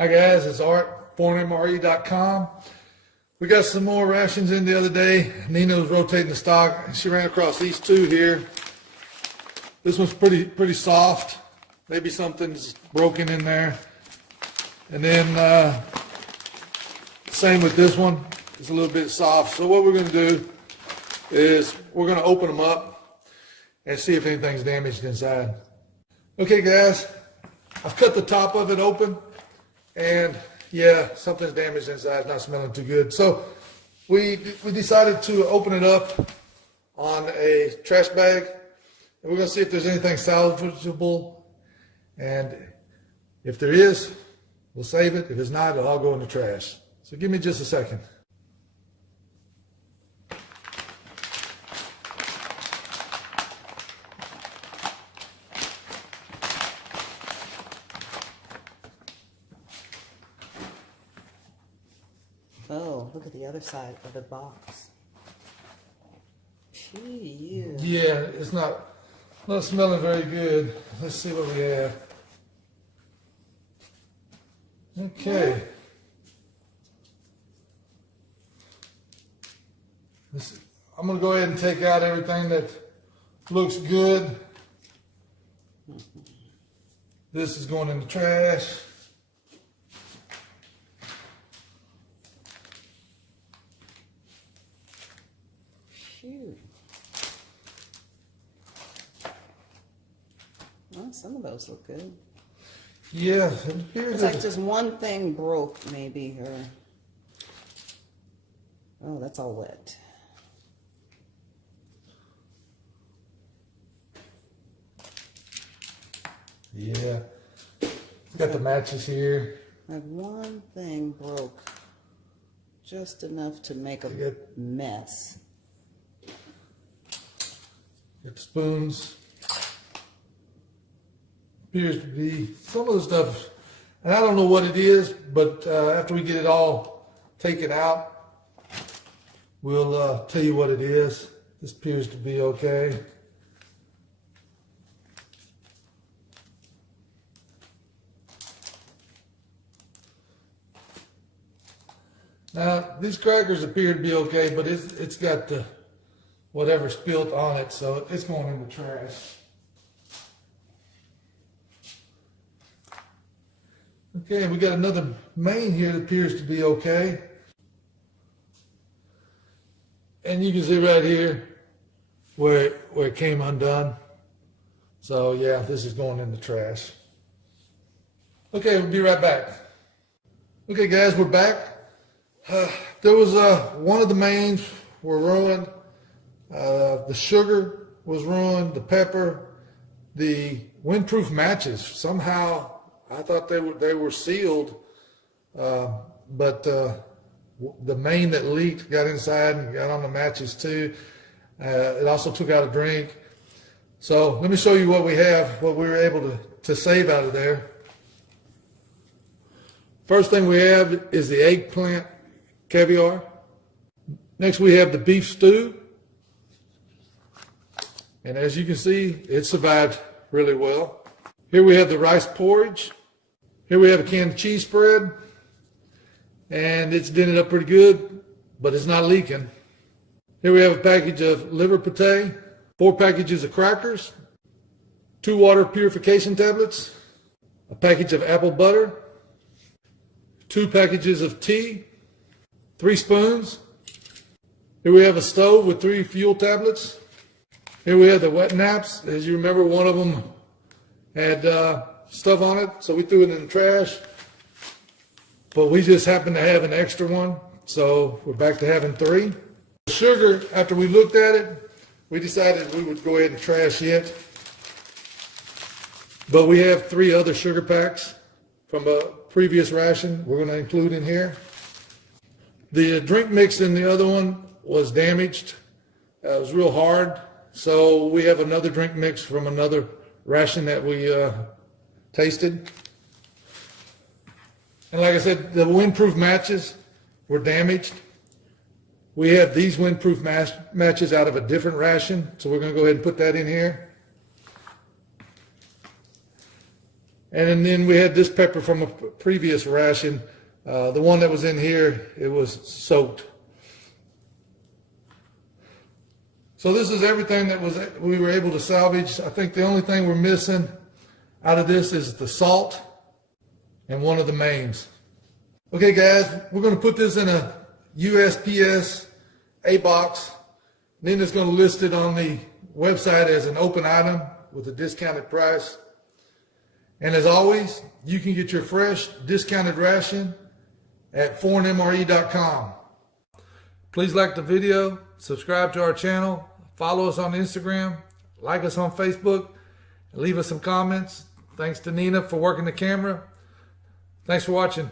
Hi guys, it's Art, ForeignMRE.com. We got some more rations in the other day. Nina was rotating the stock and she ran across these two here. This one's pretty soft. Maybe something's broken in there. And then same with this one. It's a little bit soft. So what we're going to do is we're going to open them up and see if anything's damaged inside. Okay guys, I've cut the top of it open. And yeah, something's damaged inside, not smelling too good. So we decided to open it up on a trash bag. And we're going to see if there's anything salvageable. And if there is, we'll save it. If it's not, it'll all go in the trash. So give me just a second. Oh, look at the other side of the box. Gee, Yeah, it's not smelling very good. Let's see what we have. Okay. I'm going to go ahead and take out everything that looks good. This is going in the trash. Shoot. Well, some of those look good. Yeah, it appears It's like just one thing broke, maybe, or oh, that's all wet. Yeah, got the matches here. Like one thing broke, just enough to make a mess. Got the spoons. Appears to be some of the stuff, and I don't know what it is, but after we get it all taken out, we'll tell you what it is. This appears to be okay. Now, these crackers appear to be okay, but it's got the whatever spilt on it, so it's going in the trash. Okay, we got another main here that appears to be okay. And you can see right here where it came undone. So yeah, this is going in the trash. Okay, we'll be right back. Okay guys, we're back. There was one of the mains were ruined. The sugar was ruined, the pepper, the windproof matches. Somehow I thought they were sealed, but the main that leaked got inside and got on the matches too. It also took out a drink. So let me show you what we have, what we were able to save out of there. First thing we have is the eggplant caviar. Next we have the beef stew. And as you can see, it survived really well. Here we have the rice porridge. Here we have a canned cheese spread. And it's dented up pretty good, but it's not leaking. Here we have a package of liver pate, 4 packages of crackers, 2 water purification tablets, a package of apple butter, 2 packages of tea, 3 spoons. Here we have a stove with 3 fuel tablets. Here we have the wet naps. As you remember, one of them had stuff on it, so we threw it in the trash. But we just happened to have an extra one, so we're back to having 3. Sugar, after we looked at it, we decided we would go ahead and trash it. But we have 3 other sugar packs from a previous ration we're going to include in here. The drink mix in the other one was damaged. It was real hard. So we have another drink mix from another ration that we tasted. And like I said, the windproof matches were damaged. We have these windproof matches out of a different ration, so we're going to go ahead and put that in here. And then we had this pepper from a previous ration. The one that was in here, it was soaked. So this is everything that we were able to salvage. I think the only thing we're missing out of this is the salt and one of the mains. Okay guys, we're going to put this in a USPS A box. Nina's going to list it on the website as an open item with a discounted price. And as always, you can get your fresh discounted ration at ForeignMRE.com. Please like the video, subscribe to our channel, follow us on Instagram, like us on Facebook, and leave us some comments. Thanks to Nina for working the camera. Thanks for watching.